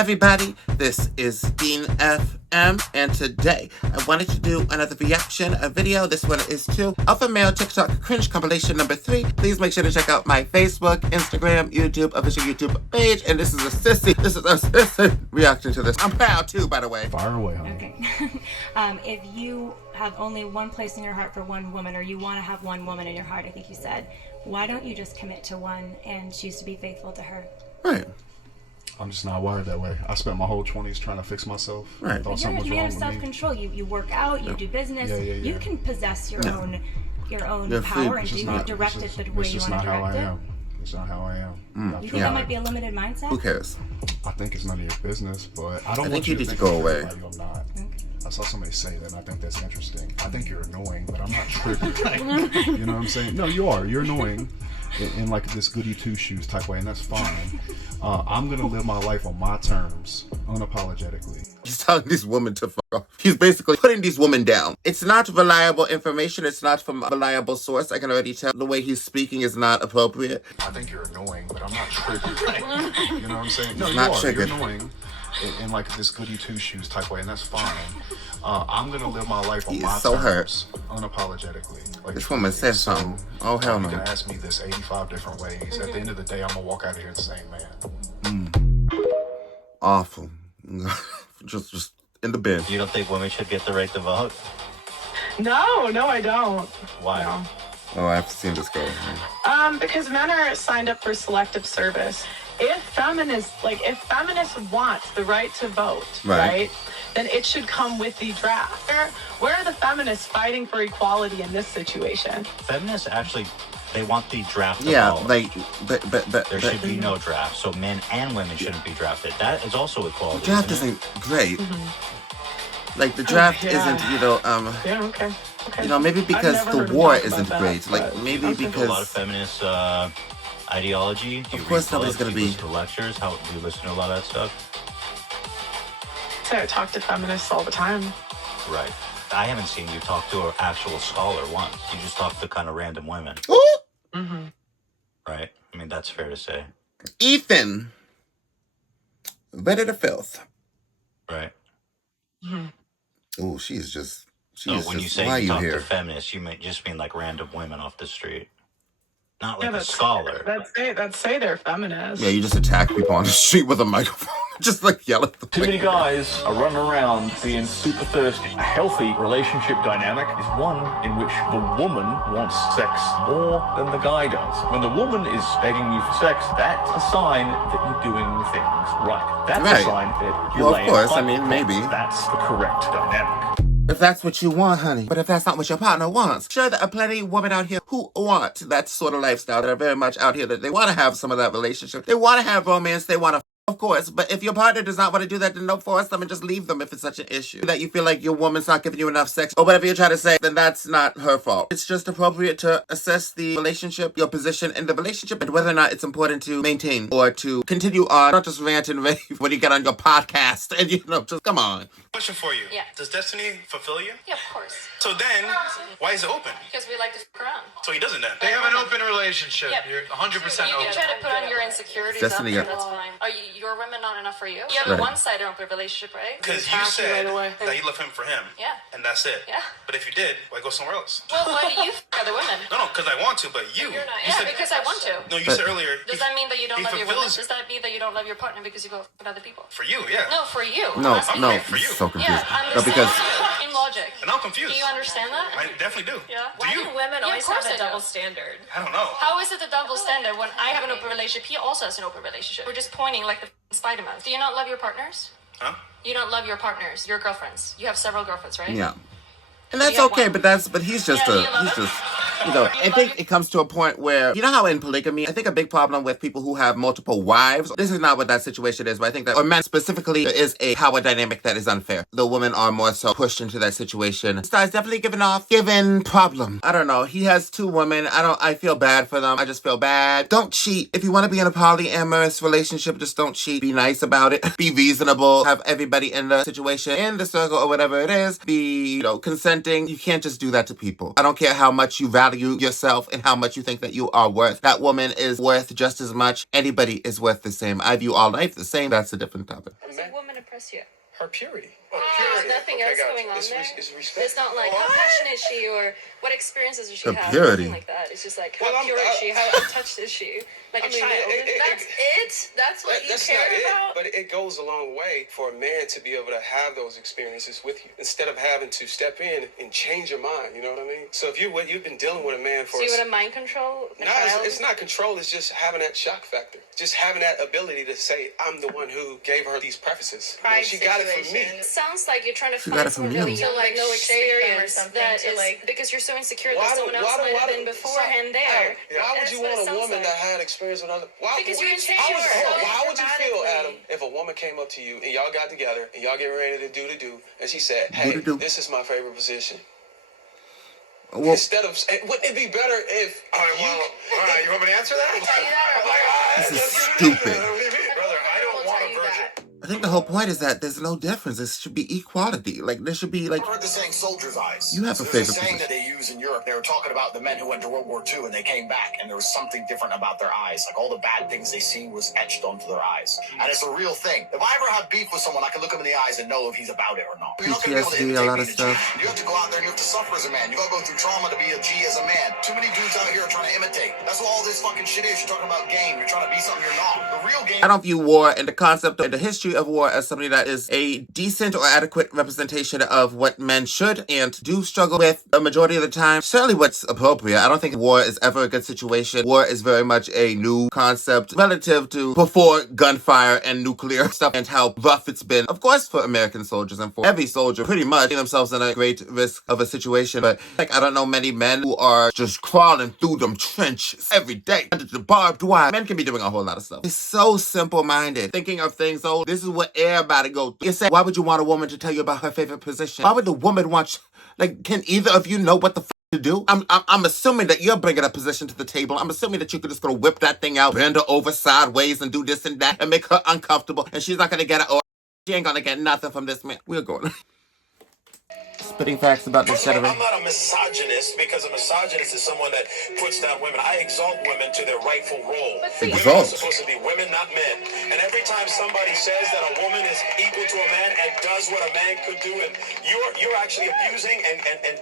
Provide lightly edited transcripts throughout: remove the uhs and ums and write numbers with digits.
everybody, this is Dean FM, and today I wanted to do another reaction video. This one is to Alpha Male TikTok Cringe Compilation number 3. Please make sure to check out my Facebook, Instagram, YouTube, official YouTube page, and this is a Sissy reaction to this. I'm proud too, by the way. Fire away, honey. Okay. If you have only one place in your heart for one woman, or you want to have one woman in your heart, I think you said, why don't you just commit to one and choose to be faithful to her? Right. I'm just not wired that way. I spent my whole 20s trying to fix myself. Right. Thought You're something a was man wrong of with me. self-control. You work out, you do business. Yeah. You can possess your own You're power and It's do just direct it the way you want to It's not how I direct it. am. It's not how I am. You think that might be a limited mindset? Who cares? I think it's none of your business, but I don't think want you you need to to think go I'm away. like I'm not. I saw somebody say that, and I think that's interesting. I think you're annoying, but I'm not triggered. You know what I'm saying? No, you are. You're annoying in like this goody two-shoes type way, and that's fine. I'm going to live my life on my terms, unapologetically. He's telling these women to fuck off. He's basically putting these women down. It's not reliable information. It's not from a reliable source. I can already tell the way he's speaking is not appropriate. I think you're annoying, but I'm not triggered. You know what I'm saying? No, not You're triggered. annoying in like this goody two-shoes type way, and that's fine. I'm going to live my life on my so terms, unapologetically. Like, This woman said something. Oh, hell You no. can ask me this 85 different ways. At the end of the day, I'm going to walk out of here the same man. Awful. just in the bin. You don't think women should get the right to vote? No, I don't. Why? No. Oh, I've seen this go. Because men are signed up for selective service. If feminists want the right to vote, right, then it should come with the draft. Where are the feminists fighting for equality in this situation? Feminists actually, they want the draft to Yeah, vote. like, but There should be no draft, so men and women shouldn't be drafted. That is also equality. the draft isn't it? isn't great. Like, the draft isn't, Yeah, okay. Maybe because I've never the heard him war talk about isn't that, great. Like, but maybe I think A lot of because... feminist ideology. Do you Of course read nobody's books? gonna Do be- you listen to lectures? How do you listen to a lot of that stuff? So I talk to feminists all the time. Right. I haven't seen you talk to an actual scholar once. You just talk to kind of random women. Ooh! Right? I mean, that's fair to say. Ethan. Better the filth. Right? Oh, she's just... So when you why say are you you talk here? to feminists, you just mean like random women off the street. Not like Yeah, a that's scholar. That's say they're feminists. Yeah, you just attack people on the street with a microphone. Just like yell at them. Too many guys are running around being super thirsty. A healthy relationship dynamic is one in which the woman wants sex more than the guy does. When the woman is begging you for sex, that's a sign that you're doing things right. That's Right. a sign that you're Well, of laying course, I pipe. mean, maybe. That's the correct dynamic. If that's what you want, honey. But if that's not what your partner wants, sure, there are plenty of women out here who want that sort of lifestyle, that are very much out here, that they want to have some of that relationship. They want to have romance. They want to, of course. But if your partner does not want to do that, then don't force them and just leave them if it's such an issue. That you feel like your woman's not giving you enough sex or whatever you're trying to say, then that's not her fault. It's just appropriate to assess the relationship, your position in the relationship, and whether or not it's important to maintain or to continue on, not just rant and rave when you get on your podcast and, just come on. Question for you. Yeah. Does Destiny fulfill you? Yeah, of course. So then, why is it open? Because we like to fuck around. So he doesn't then. They have an open relationship. Yep. You're 100% You open. can try to put on your insecurities Destiny, up, yeah. that's fine. Are your women not enough for you? You have Right. a one-sided open relationship, right? Because you Attack you said right away. that you left him for him. Yeah. And that's it. Yeah. But if you did, why go somewhere else? Well, why do you fuck other women? No, because I want to, but you. You're not. You Yeah, said, because I want to. No, you But- said earlier. Does that mean that you don't he love your women? fulfills- Does that mean that you don't love your partner because you go with other people? For you, yeah. No, for you. No, I'm asking no, you. for you. so confused. Yeah, I'm No, because in logic. And I'm confused. Do you understand that? I definitely do. Yeah. Do you? women always have a double standard? I don't know. How is it a double standard when I have an open relationship? He also has an open relationship. We're just pointing like the Spider-Man. Do you not love your partners? Huh? You don't love your partners, your girlfriends. You have several girlfriends, right? yeah. And that's Yeah, okay, one. but he's just Yeah, do you love he's him? just, I think it comes to a point where, how in polygamy, I think a big problem with people who have multiple wives, this is not what that situation is, but I think that, or men specifically, there is a power dynamic that is unfair. The women are more so pushed into that situation. Star's definitely given problem. I don't know. He has 2 women. I feel bad for them. I just feel bad. Don't cheat. If you want to be in a polyamorous relationship, just don't cheat. Be nice about it. Be reasonable. Have everybody in the situation, in the circle or whatever it is, be, consenting. You can't just do that to people. I don't care how much you value value yourself and how much you think that you are worth. That woman is worth just as much. Anybody is worth the same. I view all life the same. That's a different topic. How does a woman impress you? Her purity. There's nothing else going on there. It's not like how passionate is she or what experiences does she Her have. purity. Nothing like that. It's just like how pure is she, how untouched is she, like a child. That's it. That's what you care about. But it goes a long way for a man to be able to have those experiences with you instead of having to step in and change your mind. You know what I mean? So if you've been dealing with a man for so you want to mind control a child? It's not control. It's just having that shock factor. Just having that ability to say, I'm the one who gave her these prefaces. Pride she got it from me. It sounds like you're trying to She got find it from someone you. really young, like no experience, something that to, is like- because you're so insecure that someone else might have been beforehand there. Why would That's you what want it a sounds woman like. that had experience with other? Because you're insecure. How would you feel, Adam, Dramatically. if a woman came up to you and y'all got together and y'all getting ready to do, and she said, "Hey, Do-do-do. this is my favorite position." Well, Instead of, wouldn't it be better if All right, you want me to answer that? Tell you that or this is stupid. Brother, I don't want a tell you virgin. that. I think the whole point is that there's no difference. There should be equality. Like, there should be, like, I've heard the saying soldier's eyes. You have a There's favorite a saying position. that they use in Europe. They were talking about the men who went to World War II and they came back and there was something different about their eyes. Like all the bad things they seen was etched onto their eyes. And it's a real thing. If I ever have beef with someone, I can look him in the eyes and know if he's about it or not. You're not going to be able to PTSD, a imitate lot of being a G. stuff. You have to go out there and you have to suffer as a man. You got to go through trauma to be a G as a man. Too many dudes out here are trying to imitate. That's what all this fucking shit is. You're talking about game. You're trying to be something you're not. The real game. I don't view war and the concept of the history of war as something that is a decent or adequate representation of what men should and do struggle with the majority of the time. Certainly what's appropriate. I don't think war is ever a good situation. War is very much a new concept relative to before gunfire and nuclear stuff and how rough it's been, of course, for American soldiers and for every soldier pretty much putting themselves in a great risk of a situation. But like, I don't know many men who are just crawling through them trenches every day under the barbed wire. Men can be doing a whole lot of stuff. It's so simple-minded. Thinking of things, oh, this is what everybody go through. You say, why would you want a woman to tell you about her favorite position? Why would the woman want, like, can either of you know what the to do? I'm assuming that you're bringing a position to the table. I'm assuming that you're just gonna whip that thing out, bend her over sideways and do this and that and make her uncomfortable and she's not gonna get it or she ain't gonna get nothing from this man. We're going. Spitting facts about this I'm gentleman. not a misogynist because a misogynist is someone that puts down women. I exalt women to their rightful role. But see, Women are Exalt. supposed to be women, not men. And every time somebody says that a woman is equal to a man and does what a man could do, and you're actually abusing and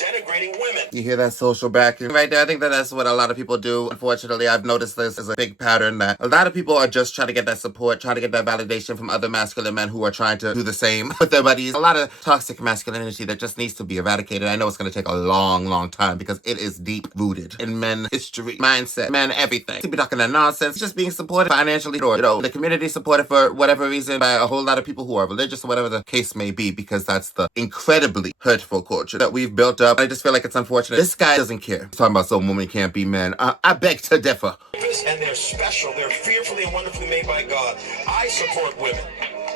denigrating women. You hear that social backing right there? I think that that's what a lot of people do. Unfortunately, I've noticed this as a big pattern that a lot of people are just trying to get that support, trying to get that validation from other masculine men who are trying to do the same with their buddies. A lot of toxic masculinity that just needs to be eradicated. I know it's going to take a long, long time because it is deep rooted in men history, mindset, men, everything. To be talking that nonsense, just being supported financially or, the community supported for whatever reason by a whole lot of people who are religious or whatever the case may be, because that's the incredibly hurtful culture that we've built up. I just feel like it's unfortunate. This guy doesn't care. He's talking about some women can't be men. I beg to differ. And they're special. They're fearfully and wonderfully made by God. I support women.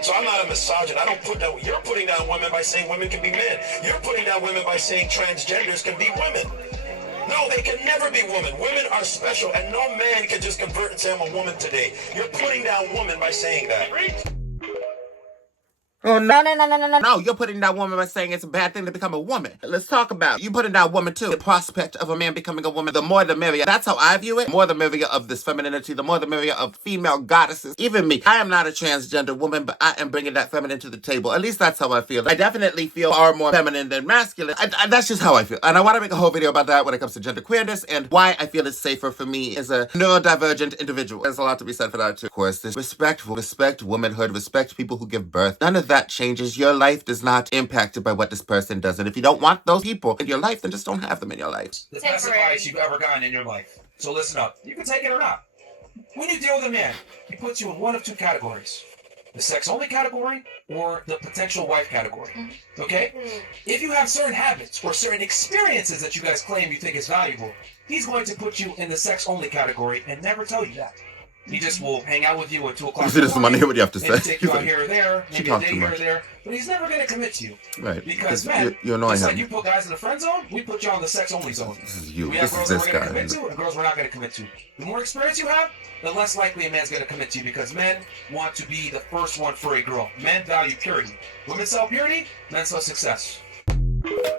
So I'm not a misogynist. I don't put down. You're putting down women by saying women can be men. You're putting down women by saying transgenders can be women. No, they can never be women. Women are special, and no man can just convert and say I'm a woman today. You're putting down women by saying that. Oh, no. No, you're putting down woman by saying it's a bad thing to become a woman. Let's talk about it. You putting down woman too. The prospect of a man becoming a woman, the more the merrier. That's how I view it. The more the merrier of this femininity, the more the merrier of female goddesses. Even me, I am not a transgender woman, but I am bringing that feminine to the table. At least that's how I feel. I definitely feel far more feminine than masculine. That's just how I feel. And I want to make a whole video about that when it comes to gender queerness and why I feel it's safer for me as a neurodivergent individual. There's a lot to be said for that too. Of course, this respect womanhood, respect people who give birth. None of that changes. Your life is not impacted by what this person does. And if you don't want those people in your life, then just don't have them in your life. The best advice you've ever gotten in your life. So listen up. You can take it or not. When you deal with a man, he puts you in one of two categories. The sex-only category or the potential wife category. Okay? If you have certain habits or certain experiences that you guys claim you think is valuable, he's going to put you in the sex-only category and never tell you that. He just will hang out with you at 2 o'clock. You see, this is money. Hear what you have to maybe say. take you out here or there, She maybe a talks day too here or much. there, but he's never going to commit to you. Right. Because men, you're annoying just him. like you put guys in the friend zone, we put you on the sex-only zone. This is you. We have This girls is that this we're going to commit guy. to and girls we're not going to commit to. The more experience you have, the less likely a man's going to commit to you because men want to be the first one for a girl. Men value purity. Women sell purity, men sell success.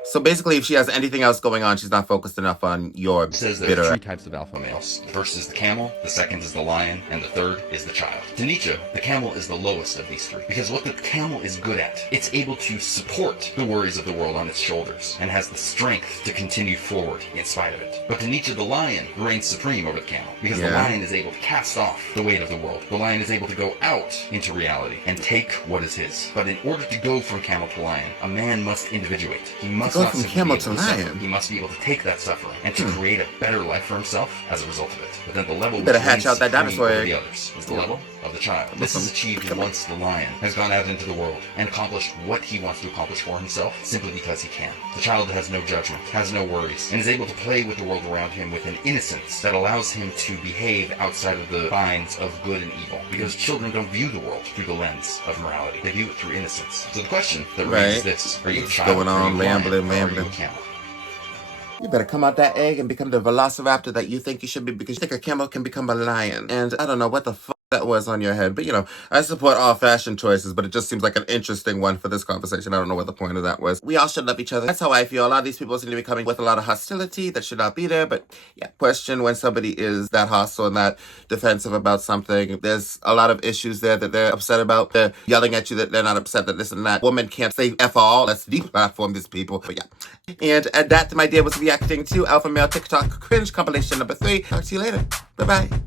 So basically, if she has anything else going on, she's not focused enough on your Says there are bitter. 3 types of alpha males. The first is the camel, the second is the lion, and the third is the child. To Nietzsche, the camel is the lowest of these 3, because what the camel is good at, it's able to support the worries of the world on its shoulders, and has the strength to continue forward in spite of it. But to Nietzsche, the lion reigns supreme over the camel, because the lion is able to cast off the weight of the world. The lion is able to go out into reality and take what is his. But in order to go from camel to lion, a man must individuate. He must Go not from simply camel be able to suffer. lion. He must be able to take that suffering and to create a better life for himself as a result of it. But then the level You better which hatch reigns out that supreme dinosaur over egg. the others is the level of the child. This is achieved once the lion has gone out into the world and accomplished what he wants to accomplish for himself simply because he can. The child has no judgment, has no worries, and is able to play with the world around him with an innocence that allows him to behave outside of the binds of good and evil. Because children don't view the world through the lens of morality. They view it through innocence. So the question that remains is this: are you a What's child? going Are on, you a lion? rambling, Or are you a rambling. camel? You better come out that egg and become the velociraptor that you think you should be, because you think a camel can become a lion. And I don't know what the fuck that was on your head, but you know, I support all fashion choices, but it just seems like an interesting one for this conversation. I don't know what the point of that was. We all should love each other. That's how I feel. A lot of these people seem to be coming with a lot of hostility that should not be there, but yeah, question when somebody is that hostile and that defensive about something. There's a lot of issues there that they're upset about. They're yelling at you that they're not upset that this and that. Woman can't say F all. Let's deplatform these people. But yeah. And that, my dear, was reacting to Alpha Male TikTok Cringe compilation number 3. Talk to you later. Bye-bye.